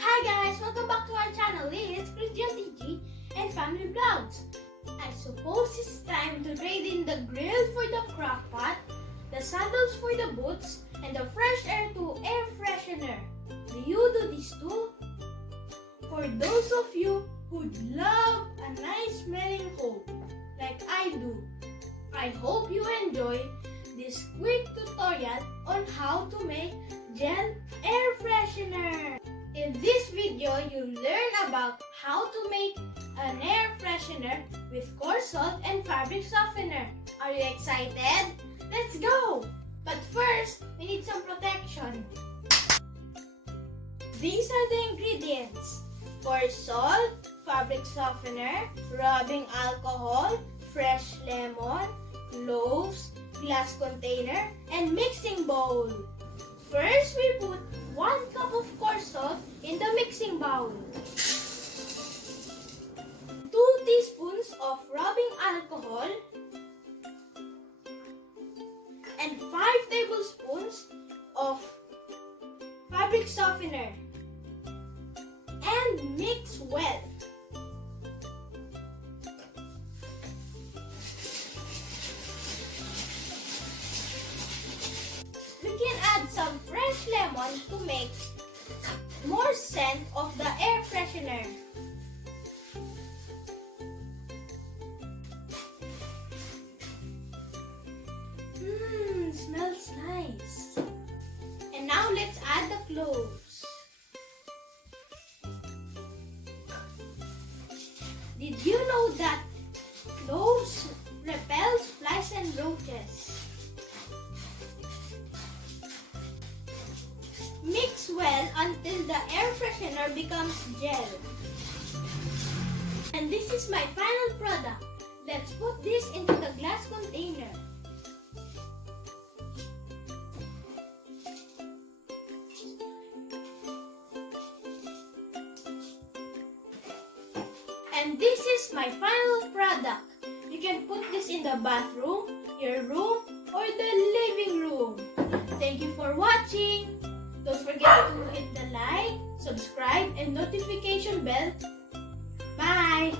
Hi guys! Welcome back to our channel. It's Crizjan T.G and Family Vlogs. I suppose it's time to trade in the grill for the crock pot, the sandals for the boots, and the Freshener to air freshener. Do you do this too? For those of you who'd love a nice smelling home, like I do, I hope you enjoy this quick tutorial on how to make gel air freshener. In this video, you'll learn about how to make an air freshener with coarse salt and fabric softener. Are you excited? Let's go! But first, we need some protection. These are the ingredients: coarse salt, fabric softener, rubbing alcohol, fresh lemon, cloves, glass container, and mixing bowl. First, we put 1 cup of coarse salt in the mixing bowl. 2 teaspoons of rubbing alcohol and 5 tablespoons of fabric softener. And mix well. We can add some fresh lemon to make more scent of the air freshener. Smells nice. And now let's add the cloves. Did you know that cloves repels flies and roaches? Mix well until the air freshener becomes gel. And this is my final product. Let's put this into the glass container. And this is my final product. You can put this in the bathroom, your room, or the living room. Thank you for watching. Don't forget to hit the like, subscribe, and notification bell. Bye!